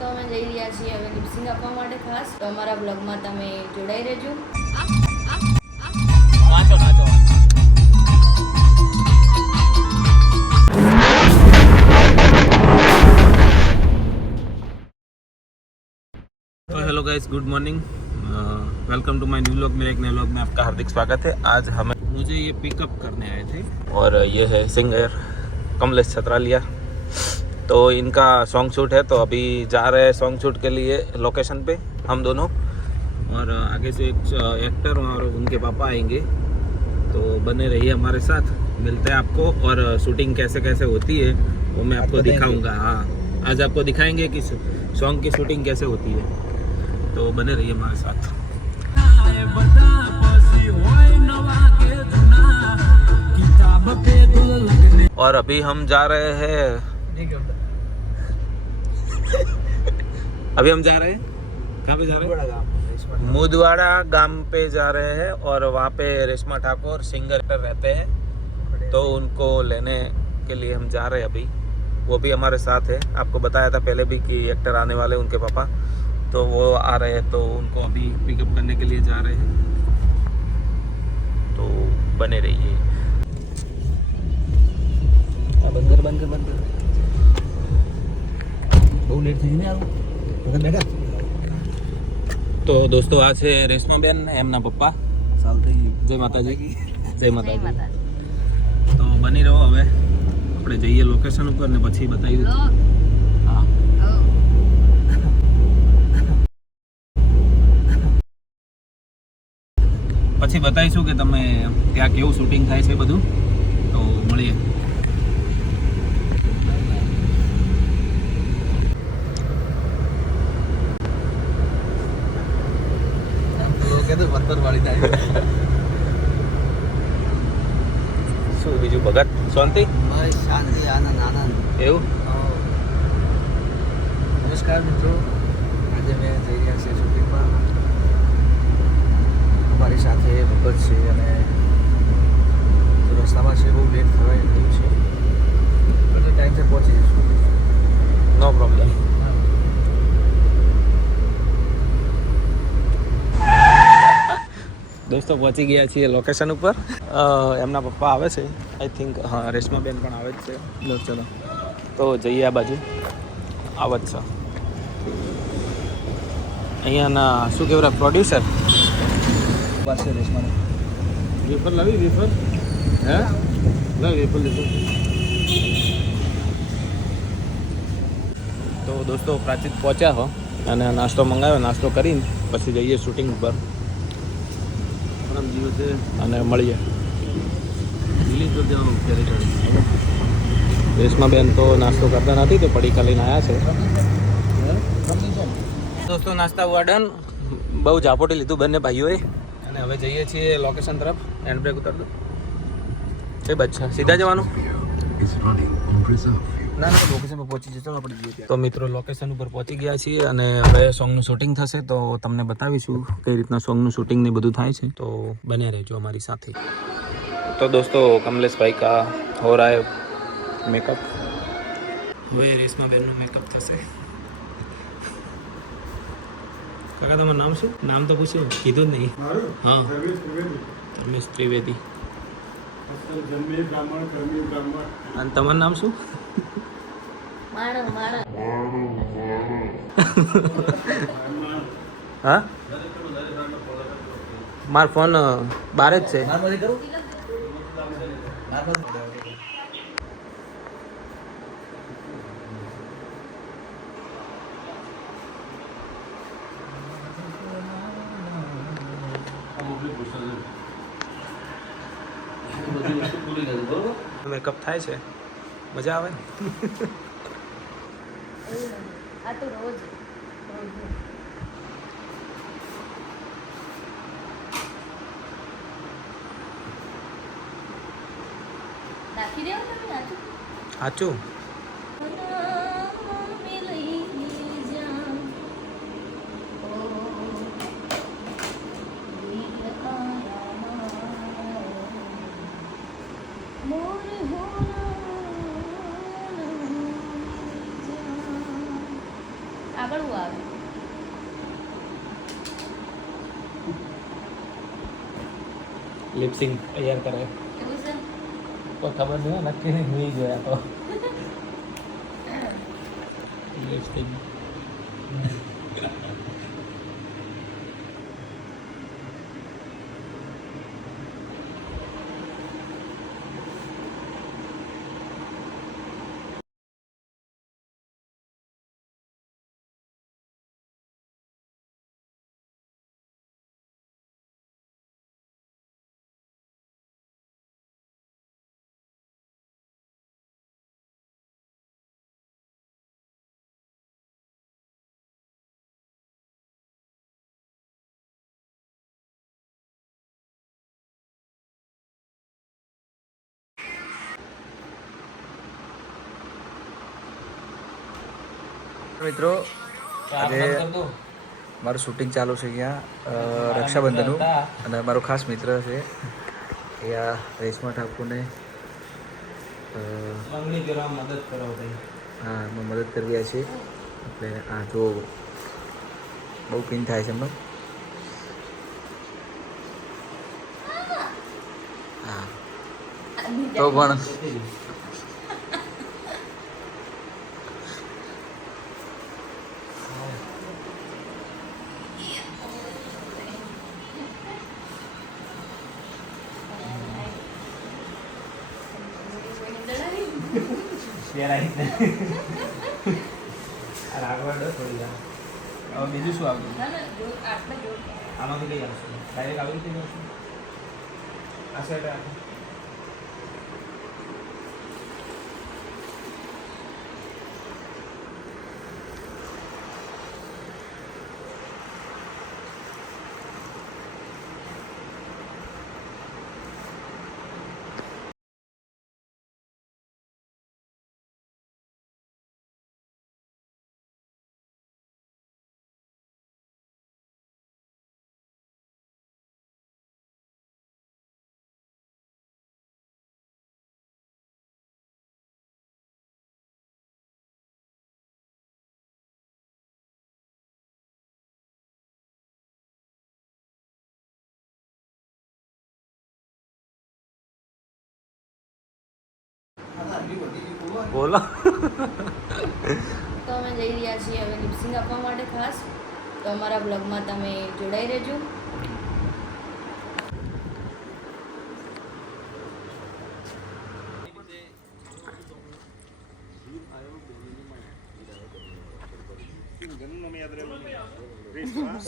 તો અમે જઈ રહ્યા છીએ હવે લિપસિંગ આપવા માટે ખાસ. તો અમારા બ્લોગમાં તમે જોડાઈ રહેજો. નાચો નાચો. तो hello guys, good morning. Welcome to my new vlog. मेरे एक नए व्लॉग में आपका हार्दिक स्वागत है. आज हमें मुझे ये पिकअप करने आए थे और ये है सिंगर कमलेश छतरालिया. तो इनका सॉन्ग शूट है, तो अभी जा रहे हैं सॉन्ग शूट के लिए लोकेशन पे हम दोनों. और आगे से एक एक्टर और उनके पापा आएंगे, तो बने रहिए हमारे साथ. मिलते हैं आपको और शूटिंग कैसे कैसे होती है वो मैं आपको दिखाऊंगा. हाँ, आज आपको दिखाएंगे कि सॉन्ग की शूटिंग कैसे होती है, तो बने रहिए हमारे साथ. और अभी हम जा रहे हैं कहाँ पे जा रहे हैं? मुदवाड़ा गांव पे जा रहे हैं. और वहाँ पे रेशमा ठाकुर सिंगर रहते हैं, तो उनको लेने के लिए हम जा रहे हैं अभी. वो भी हमारे साथ है. आपको बताया था पहले भी कि एक्टर आने वाले उनके पापा, तो वो आ रहे हैं, तो उनको अभी पिकअप करने के लिए जा रहे हैं. तो बने रहिए. બંધ કર બહુ લેટ થઈ ગયું યાર. વગર બેઠા. તો દોસ્તો આ છે રેશમાબેન, એમના પપ્પા. સાલ થઈ ગયું. જય માતાજી. જય જય માતાજી. માતાજી. તો બની રહો. હવે આપણે જઈએ લોકેશન ઉપર ને પછી બતાવી દઉં. હા, પછી બતાવીશું કે તમે ત્યાં કેવું શૂટિંગ થાય છે બધું. તો મળીએ. કીધું પથ્થર વાળી થાય. શું બીજું ભગત? શાંતિ? બસ શાંતિ, આનંદ આનંદ. એવું? નમસ્કાર મિત્રો, આજે મેં જઈ રહ્યા છીએ શૂટિંગમાં. અમારી સાથે ભગત છે અને રસ્તામાં છે, બહુ લેટ થવાય થયું છે, એટલે ટાઈમથી પહોંચી જઈશું. નો પ્રોબ્લેમ. દોસ્તો પહોંચી ગયા છીએ લોકેશન ઉપર. એમના પપ્પા આવે છે, આઈ થિંક. હા, રેશમાબેન પણ આવે જ છે. ચલો તો જઈએ આ બાજુ. આવે જ છે અહીંયાના શું કહેવાય પ્રોડ્યુસર. પાસે રેશમાને વેફર લાવી? વેફર હે લાવી? વેફર લીધું. તો દોસ્તો પ્રાચીન પહોંચ્યા હો અને નાસ્તો મંગાવ્યો. નાસ્તો કરીને પછી જઈએ શૂટિંગ ઉપર અને મળીએ. રિલીઝ કરી દેવાનું અત્યારે. રેશમાબેન તો નાસ્તો કરતા નથી, તો પડીકા લઈને આવ્યા છે. દોસ્તો નાસ્તા ડન. બહુ ઝાપોટી લીધું બંને ભાઈઓએ અને હવે જઈએ છીએ લોકેશન તરફ. હેન્ડ બ્રેક ઉતાર દો. છે બચ્ચા સીધા જવાનું? ના ના, લોકેશન પર પહોંચી જશે આપણે જઈએ. તો મિત્રો લોકેશન ઉપર પહોંચી ગયા છીએ અને હવે સોંગનું શૂટિંગ થશે, તો તમને બતાવીશું કઈ રીતના સોંગનું શૂટિંગ ને બધું થાય છે. તો બન્યા રહેજો અમારી સાથે. તો દોસ્તો કમલેશ ભાઈ કા હો રહા હે મેકઅપ. હવે રેશમાબેનનું મેકઅપ થશે. કાકા તમારું નામ શું? નામ તો પૂછ્યું, કીધું જ નહીં. હા, રમેશ ત્રિવેદી. અને તમારું નામ શું? હા, મારો ફોન બહાર જ છે. મેકઅપ થાય છે, મજા આવે. આ તો રોજ નાખી દેવો તમે સાચું. આગળ કડવું આવે. લિપસિંગ તૈયાર કરે એવું છે? તો ખબર નહીં નક્કી નહીં જોયા તો લિપસિંગ મિત્રો આજે મારું શૂટિંગ ચાલુ છે અહીંયા રક્ષાબંધનનું અને મારો ખાસ મિત્ર છે એ આ રેશમા ઠાકુરને મંગણી કરવા મદદ કરો ભાઈ. હા અમે મદદ કરી રહ્યા છીએ એટલે આ જો બહુ પીન થાય છે એમનો. હા તો પણ બીજું શું આવ્યું? ના ના જો આટલે જો આમાંથી કઈ આવશે? ડાયરેક્ટ આવી રીતે આવશે? આ સાઈડ રાખો. બોલો. તો અમે જઈ રહ્યા છીએ હવે લિપસિંગ આપવા માટે ખાસ. તો અમારા બ્લોગમાં તમે જોડાઈ રહેજો.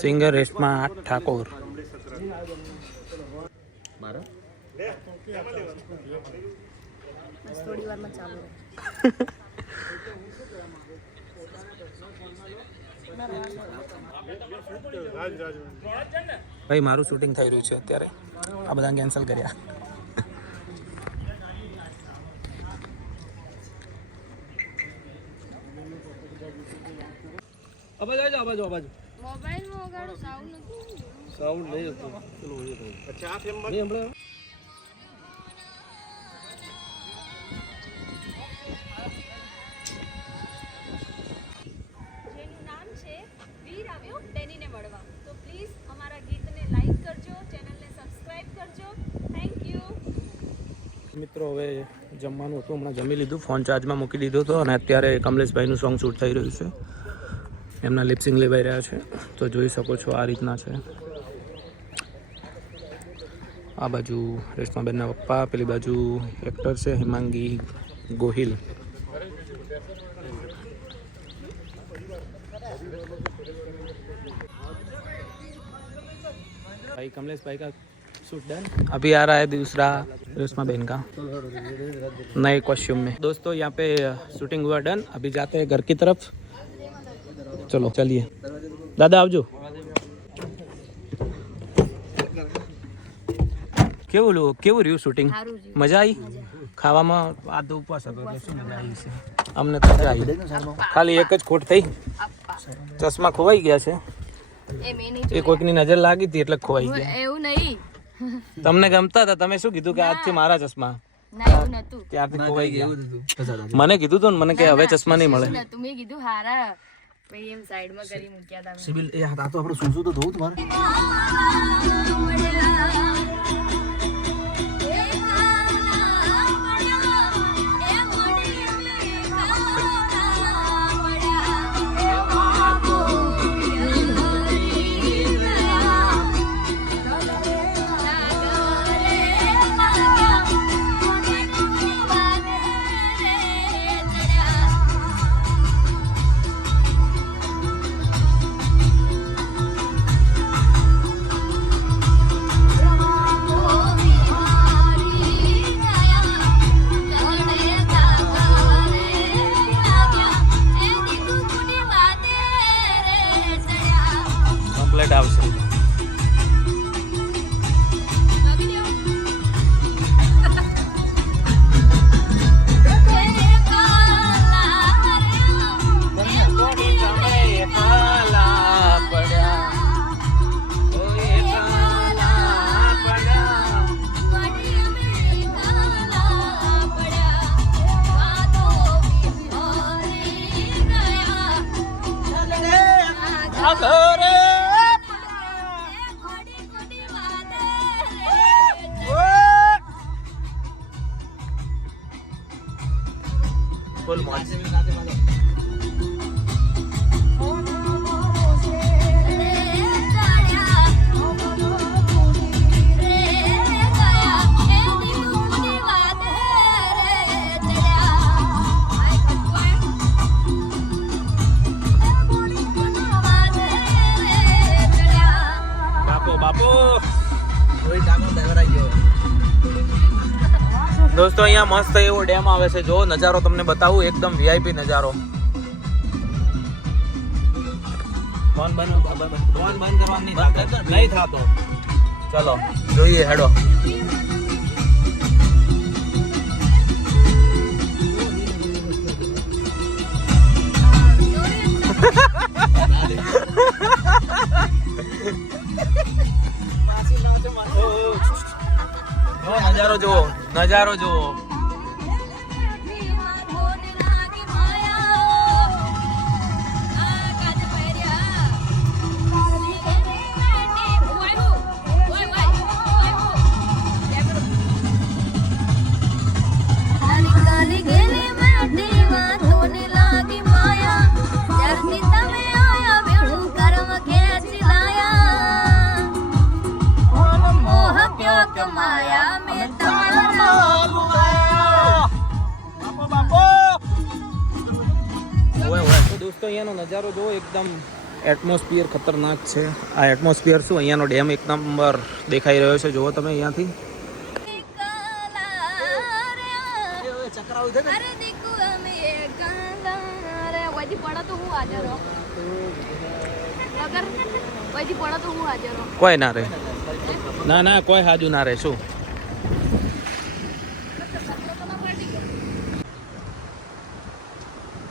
સિંગર રેશમા ઠાકોર. મારો બસ થોડી વારમાં ચાલુ રહે. ભાઈ મારું શૂટિંગ થઈ રહ્યું છે અત્યારે. આ બધા કેન્સલ કર્યા. મોબાઈલમાં વગાડો સાઉન્ડ નથી. સાઉન્ડ નહીં હતું. ચલો અચ્છા નહીં હમણાં જેનું નામ છે વીર આવ્યો ડેનીને મળવા. તો પ્લીઝ અમારા ગીતને લાઈક કરજો, ચેનલને સબસ્ક્રાઇબ કરજો. Thank you. મિત્રો હવે જમવાનું હતું, હમણાં જમી લીધું, ફોન ચાર્જમાં મૂકી દીધો હતો અને અત્યારે કમલેશભાઈનું સોંગ શૂટ થઈ રહ્યું છે. એમના લિપસિંગ લેવાઈ રહ્યા છે તો જોઈ શકો છો આ રીતના છે. આ બાજુ રેશમાબેનના પપ્પા, પેલી બાજુ એક્ટર છે હિમાંગી ગોહિલ. भाई कमलेश भाई का शूट डन. अभी आ रहा है दूसरा रेशमा बहन का नए कॉस्ट्यूम में. दोस्तों यहाँ पे शूटिंग हुआ डन. अभी जाते हैं घर की तरफ. चलो चलिए. दादा आवજો. કેવું રહ્યું શૂટિંગ? મજા આવી? ખાવામાં આ તો ઉપવાસ હતો તો શું મજા આવી છે? અમને તો મજા આવી. ખાલી એક જ ખોટ થઈ, ચશ્મા ખોવાઈ ગયા છે. એ કોઈકની નજર લાગી હતી એટલે ખોવાઈ ગયા. એવું નહીં, તમને ગમતા હતા, તમે શું કીધું કે આજથી મારા ચશ્મા? ના એવું નતું. ત્યારથી ખોવાઈ ગયા. મને કીધું તું ને, મને કે હવે ચશ્મા નહીં મળે. નતું, મેં કીધું હારા પછી એમ સાઈડમાં કરી મૂક્યા હતા મેં. સિવિલ એ આ તો આપણે શું શું તો ધોવું તમારે કમ્પ્લીટ આવશે ફૂલ મોજ दोस्तों અહીંયા મસ્ત એવો ડેમ આવે છે જો નજારો તમને બતાવું એકદમ વીઆઈપી નજારો ફોન બંધ કરવાની નહીં થાતો ચલો જોઈએ હેડો નજારો જુઓ નજારો જુઓ दोस्तों અહીંયાનો નજારો જો એકદમ એટમોસ્ફિયર ખતરનાક છે આ એટમોસ્ફિયર શું અહીંયાનો ડેમ એક નંબર દેખાઈ રહ્યો છે જુઓ તમે અહીંયાથી કોઈ ના રહે ના ના કોઈ હાજુ ના રહે શું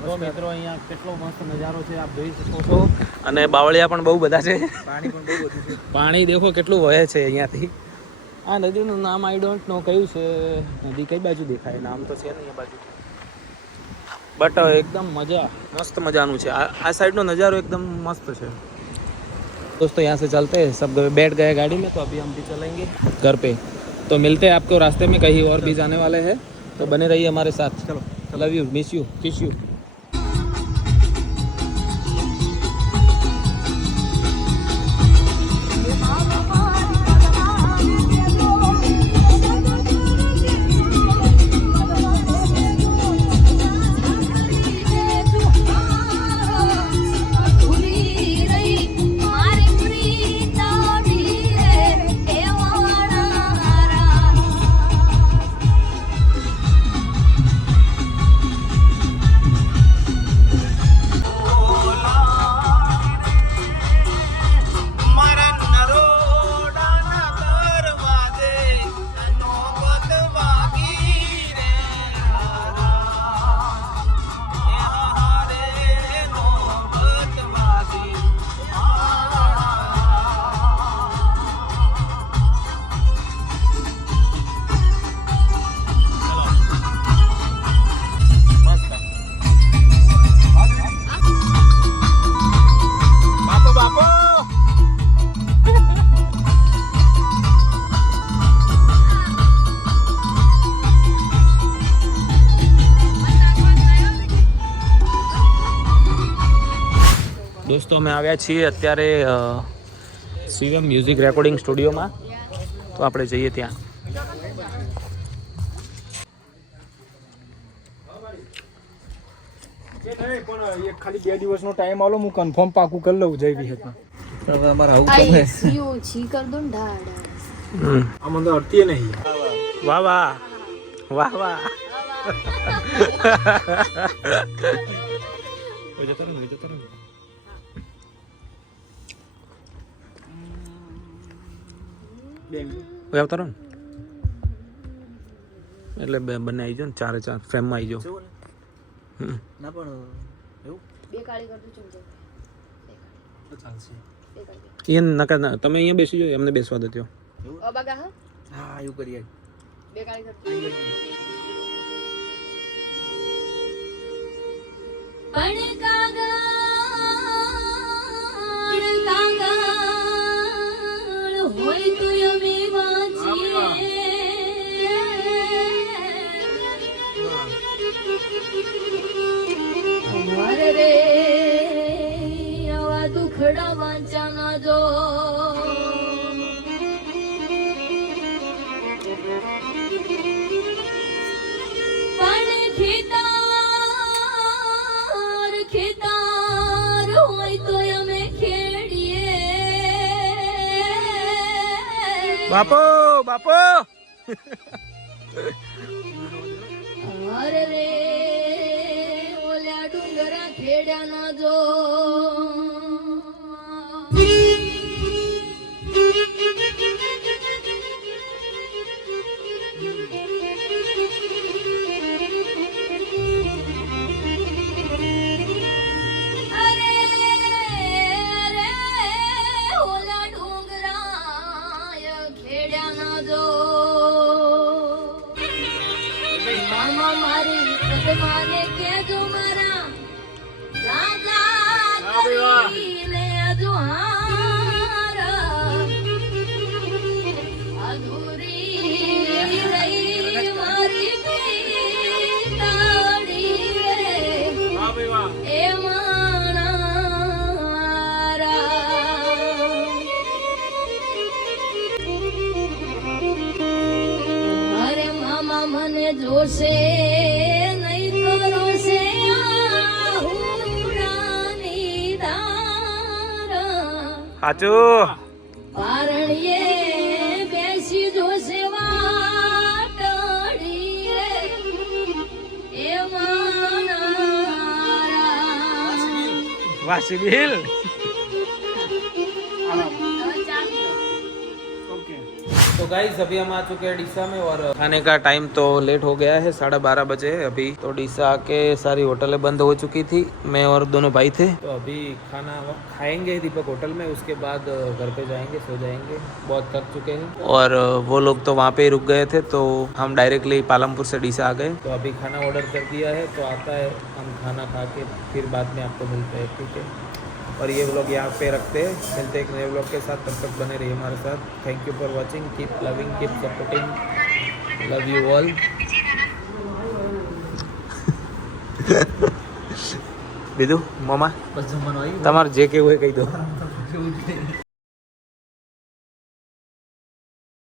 તો મિત્રો અહીંયા કેટલો મસ્ત નજારો છે આપ જોઈ શકો છો અને બાવળિયા પણ બહુ બધા છે પાણી પણ બહુ બધું છે પાણી દેખો કેટલું વહે છે અહીંયાથી આ નદીનું નામ આઈ ડોન્ટ નો કયું છે નદી કઈ બાજુ દેખાય નામ તો છે નહીં એ બાજુ બટ એકદમ મસ્ત મજાનું છે આ સાઈડનો નજારો एकदम मस्त है दोस्तों यहाँ से चलते हैं सब बैठ गए गाड़ी में तो अभी हम भी चलेंगे घर पे तो मिलते हैं आपको रास्ते में कहीं और भी जाने वाले हैं तो बने रहिए हमारे साथ चलो लव यू मिस यू किस यू દોસ્તો અમે આવ્યા છીએ અત્યારે શિવમ મ્યુઝિક રેકોર્ડિંગ સ્ટુડિયોમાં, તો આપણે જઈએ ત્યાં. ખાલી 2 દિવસનો ટાઈમ આલો, હું કન્ફર્મ પાકું કરી લઉં જઈ વિહેતમાં. હવે અમારે આવું આઈ સીઓ છી કર દો ને ઢાળ. આમાં તો અડતી નહીં. વાહ વાહ વાહ વાહ. આવતા રહો ને એટલે બંને આવી જાઓ ને, 4 ફ્રેમમાં આવી જાઓ. ના પણ એવું બે કાળી કર દો ચમચો. તો ચાલશે. બે કાળી. એ નકા ના, તમે અહીંયા બેસી જાઓ, એમને બેસવા દો. બાગા હા હા એવું કરીએ. બે કાળી કર દો. પણ કાગળ હોય તો અમે વાંચીએ. અમારે રે આવા દુખડા વાંચા ના જો. પણ ખેતાર હોય તો અમે ખેડીએ. બાપો બાપો. અરે રે ઓલ્યા ડુંગરા ખેડ્યા ના જો. માને કેજો મારા દાદા કરીને જો હાર અધૂરી રહી મારી પિતાડી એ મારા. અરે મામા મને જોશે સાચું. પારણીએ બેસી જોશે વાટડી રે એ મારા. વાહ સિબિલ. तो गाइस अभी हम आ चुके हैं डीसा में और खाने का टाइम तो लेट हो गया है, 12:30 बजे अभी. तो डीसा आके सारी होटलें बंद हो चुकी थी, मैं और दोनों भाई थे. तो अभी खाना खाएंगे दीपक होटल में, उसके बाद घर पे जाएंगे, सो जाएंगे, बहुत थक चुके हैं. और वो लोग तो वहाँ पे ही रुक गए थे, तो हम डायरेक्टली पालमपुर से डीसा आ गए. तो अभी खाना ऑर्डर कर दिया है, तो आता है, हम खाना खा के फिर बाद में आपको मिलते हैं, ठीक है. और ये व्लॉग यहाँ पे रखते हैं, मिलते हैं एक नए व्लॉग के साथ. तब तक बने रहिए हमारे साथ. Thank you for watching, keep loving, keep supporting, love you all. બીજું મામા બસ જમવાનું આવ્યું. તમારે જે કેવું હોય કહી દો.